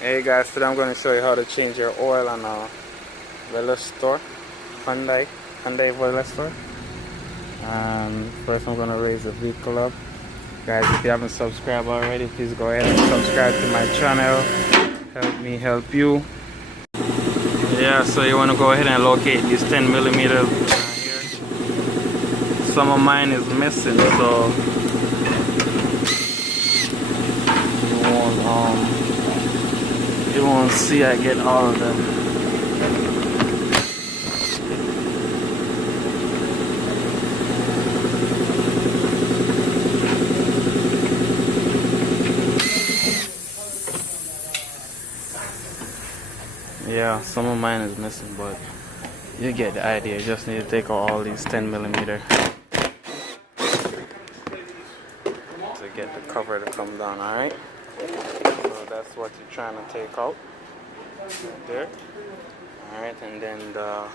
Hey guys, today I'm going to show you how to change your oil on a veloster, Hyundai, veloster. And first I'm going to raise the vehicle up. Guys, if you haven't subscribed already, please go ahead and subscribe to my channel. Help me help you. Yeah, so you want to go ahead and locate these 10 millimeters here. Some of mine is missing, so you won't see I get all of them. Yeah, some of mine is missing, but you get the idea. You just need to take out all these 10 millimeter to get the cover to come down, alright? So that's what you're trying to take out right there. Alright, and then the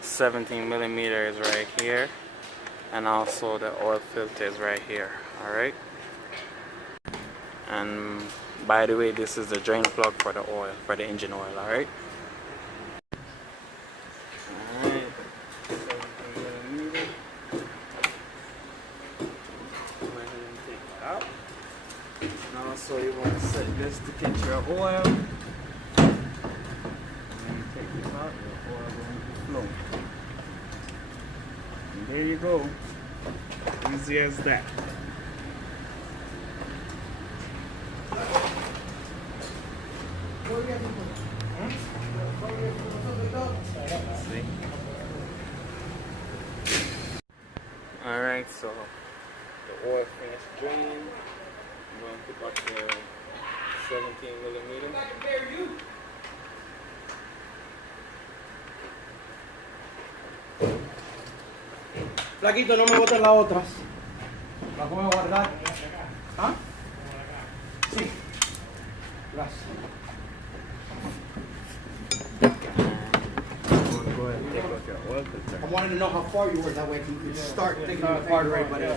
17 millimeter is right here, and also the oil filter is right here. Alright, and by the way, this is the drain plug for the oil, for the engine oil. Alright, alright, 17 millimeter. Go ahead and take it out. Now, so you want to set this to catch your oil. Take this out, your oil going to flow. And there you go. Easy as that. See? Alright, so the oil finished draining. I'm going to put up the 17 millimeter. Flaquito, no me botes las otras. Las voy a guardar. ¿Ah? Sí. Gracias. Go ahead and take out your oil filter. I wanted to know how far you were, that way you could start taking it apart right, but ¿ya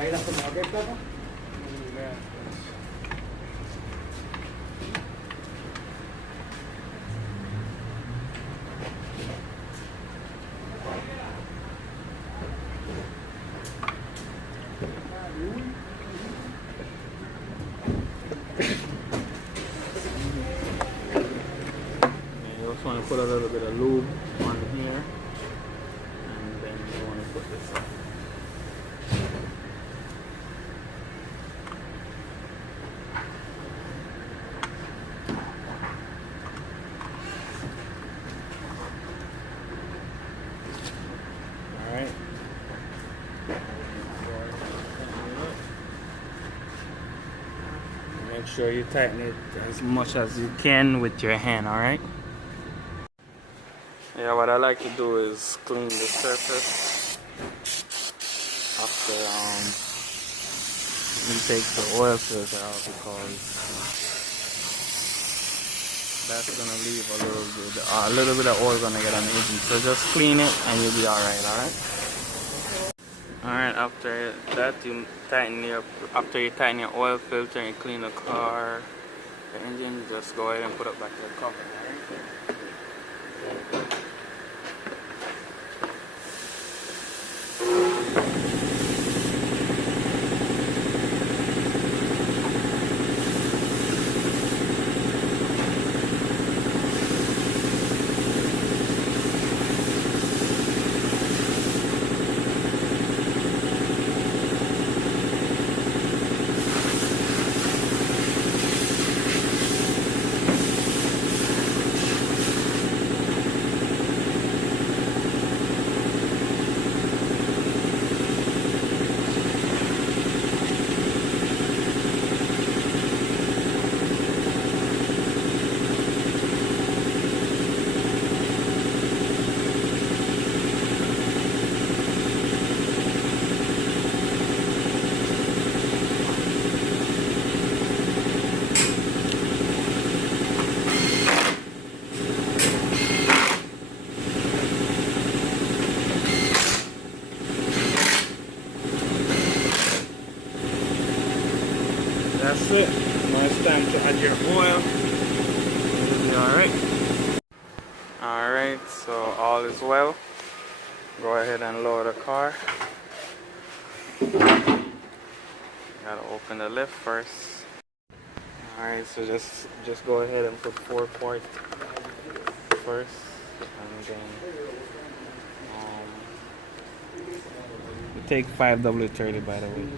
ahí las tengo? ¿Ok, Flaco? You also want to put a little bit of lube on here, and then you want to put this up. Alright. Make sure you tighten it as much as you can with your hand, alright? Yeah, what I like to do is clean the surface after you take the oil filter out, because that's gonna leave a little bit of oil gonna get on the engine. So just clean it and you'll be alright, alright? Alright, after that after you tighten your oil filter and clean the car, the engine, just go ahead and put it back your cover, alright? That's it. Now it's time to add your oil. It'll be alright. Alright, so all is well. Go ahead and lower the car. Gotta open the lift first. Alright, so just go ahead and put 4 quarts first, and then we take 5W30 by the way.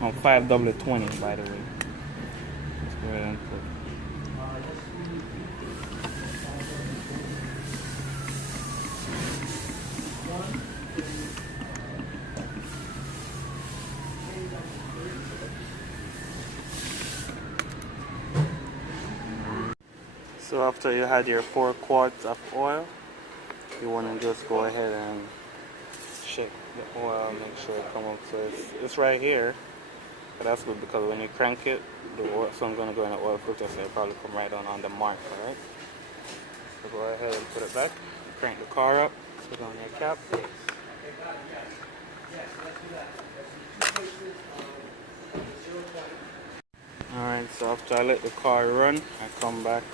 5W20 by the way. Let's go ahead and put. So after you had your 4 quarts of oil, you want to just go ahead and shake the oil, make sure it comes up. So it's right here, but that's good because when you crank it, the oil, so I'm going to go in the oil filter, so it'll probably come right on the mark, alright? So go ahead and put it back, crank the car up, put on your cap. Alright, so after I let the car run, I come back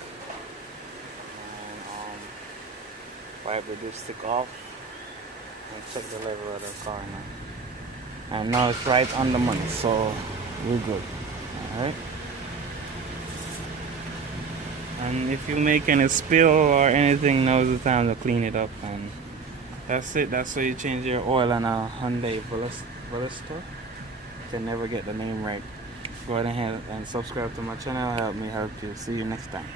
and wipe the dipstick off and check the level of the car now. And now it's right on the money, so we're good. Alright. And if you make any spill or anything, now's the time to clean it up. And that's it. That's how you change your oil on a Hyundai veloster. You can never get the name right. Go ahead and subscribe to my channel. Help me help you. See you next time.